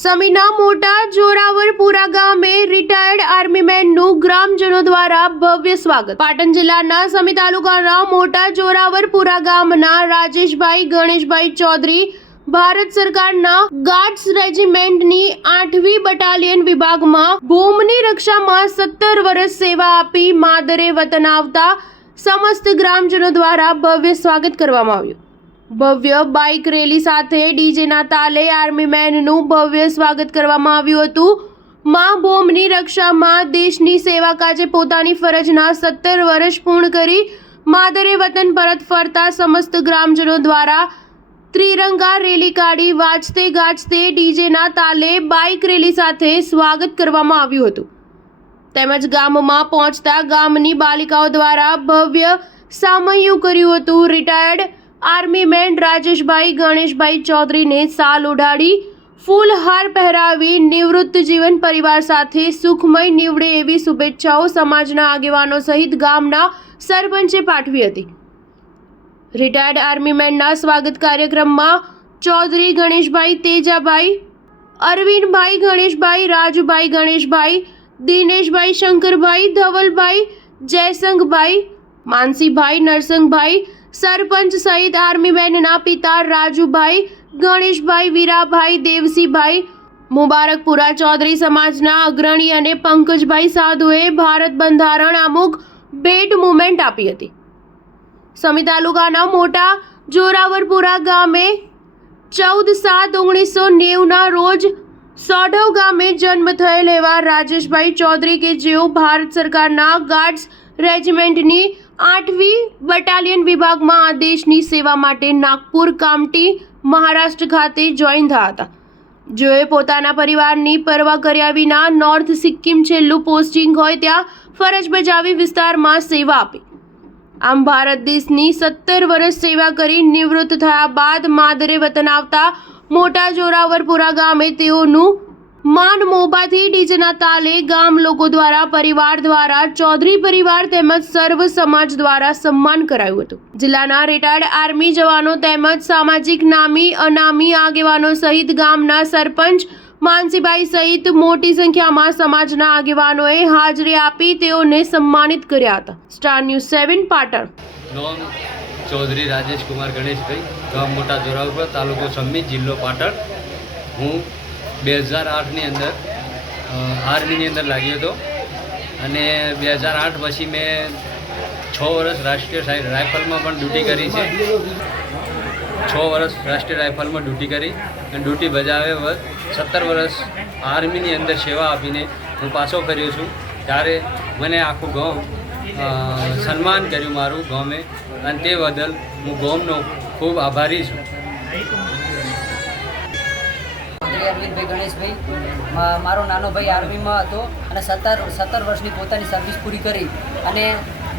સમીના મોટા જોરાવરપુરા ગામે retired army મેનનું ગ્રામજનો દ્વારા ભવ્ય સ્વાગત. પાટણ જિલ્લાના સમી તાલુકાના મોટા જોરાવરપુરા ગામના રાજેશભાઈ ગણેશભાઈ ચૌધરી ભારત સરકારના ગાર્ડ્સ રેજિમેન્ટની 8મી બટાલિયન વિભાગમાં ભૂમિની રક્ષામાં 17 વર્ષ સેવા આપી માદરે વતન આવતા સમસ્ત ગ્રામજનો દ્વારા ભવ્ય સ્વાગત કરવામાં આવ્યું. ભવ્ય બાઇક રેલી સાથે ડીજેના તાલે આર્મી મેનનું ભવ્ય સ્વાગત કરવામાં આવ્યું હતું. માં ભૂમિની રક્ષામાં દેશની સેવા કાજે પોતાની ફરજના 17 વર્ષ પૂર્ણ કરી માદરે વતન પરત ફરતા સમસ્ત ગ્રામજનો દ્વારા ત્રિરંગા રેલી કાઢી વાજતે ગાજતે ડીજેના તાલે બાઇક રેલી સાથે સ્વાગત કરવામાં આવ્યું હતું. તેમજ ગામમાં પહોંચતા ગામની બાલિકાઓ દ્વારા ભવ્ય સામૈયું કર્યું હતું. Retired army man Rajeshbhai Ganeshbhai ચૌધરીને સાલ ઓઢાડી ફૂલહાર પહેરાવી નિવૃત્ત જીવન પરિવાર સાથે સુખમય નીવડે એવી શુભેચ્છાઓ સમાજના આગેવાનો સહિત ગામના સરપંચે પાઠવી હતી. રિટાયર્ડ આર્મી મેનના સ્વાગત કાર્યક્રમમાં ચૌધરી ગણેશભાઈ, તેજાભાઈ, અરવિંદભાઈ ગણેશભાઈ, રાજુભાઈ ગણેશભાઈ, દિનેશભાઈ શંકરભાઈ, ધવલભાઈ, જયસંગભાઈ, માનસીભાઈ, નરસંગભાઈ, સરપંચ સહિત આર્મી મેનના પિતા રાજુભાઈ, ગણેશભાઈ, વીરાભાઈ, દેવસીભાઈ, મુબારકપુરા ચૌધરી સમાજના અગ્રણી અને પંકજભાઈ સાધુએ ભારત બંધારણ આમુખ ભેટ મુવમેન્ટ આપી હતી. સમી તાલુકાના મોટા જોરાવરપુરા ગામે 14/7/1990 રોજ સોઢવ ગામે જન્મ થયેલ એવા રાજેશભાઈ ચૌધરી કે જેઓ ભારત સરકારના ગાર્ડ્સ રેજિમેન્ટની 8મી બટાલિયન વિભાગમાં આ દેશની સેવા માટે નાગપુર કામટી મહારાષ્ટ્ર ખાતે જોઈન થયા હતા. જેઓએ પોતાના પરિવારની પરવા કર્યા વિના નોર્થ સિક્કિમ છેલ્લું પોસ્ટિંગ હોય ત્યાં ફરજ બજાવી વિસ્તારમાં સેવા આપી. આમ ભારત દેશની 17 વર્ષ સેવા કરી નિવૃત્ત થયા બાદ માદરે વતન આવતા મોટા જોરાવરપુરા ગામે તેઓનું માન મોભાથી ડીજેના તાલે ગામ લોકો દ્વારા પરિવાર દ્વારા ચૌધરી પરિવાર તેમજ સર્વ સમાજ દ્વારા સન્માન કરાયું હતું. જિલ્લાના રિટાયર્ડ આર્મી જવાનો તેમજ સામાજિક નામી અનામી આગેવાનો સહિત ગામના સરપંચ માનસીભાઈ સહિત મોટી સંખ્યામાં સમાજના આગેવાનોએ હાજરી આપી તેઓને સન્માનિત કર્યા હતા. Star news 7 Patan. નોમ ચૌધરી રાજેશ કુમાર ગણેશભાઈ, ગામ મોટા જોરાવરપુરા, તાલુકો સમી, જિલ્લો પાટણ. હું 2008ની અંદર આર્મીની અંદર લાગ્યો હતો અને 2008 પછી મેં 6 વર્ષ રાષ્ટ્રીય રાઇફલમાં પણ ડ્યુટી કરી છે. 6 વર્ષ રાષ્ટ્રીય રાઇફલમાં ડ્યુટી કરી અને ડ્યુટી બજાવે 17 વર્ષ આર્મીની અંદર સેવા આપીને હું પાછો ફર્યો છું. ત્યારે મને આખું ગામ સન્માન કર્યું મારું ગામે, અને તે બદલ હું ગામનો ખૂબ આભારી છું. અરવિંદભાઈ ગણેશભાઈ, મારો નાનો ભાઈ આર્મીમાં હતો અને 17 વર્ષની પોતાની સર્વિસ પૂરી કરી અને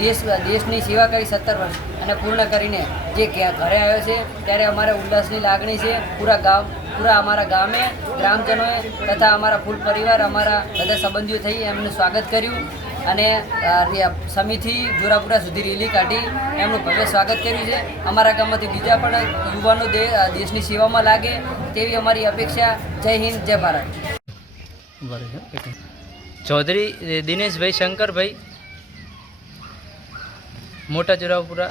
દેશની સેવા કરી 17 વર્ષ અને પૂર્ણ કરીને જે ઘરે આવ્યો છે ત્યારે અમારે ઉલ્લાસની લાગણી છે. પૂરા અમારા ગામે ગ્રામજનોએ તથા અમારા ફૂલ પરિવાર, અમારા બધા સંબંધીઓ થઈ એમનું સ્વાગત કર્યું અને સમીથી જોરાપુરા સુધી રેલી કાઢી એમનું ભવ્ય સ્વાગત કર્યું છે. અમારા ગામમાંથી બીજા પણ યુવાનો દેશની સેવામાં લાગે તેવી અમારી અપેક્ષા. જય હિન્દ, જય ભારત. ચૌધરી દિનેશભાઈ શંકરભાઈ, મોટા જોરાપુરા,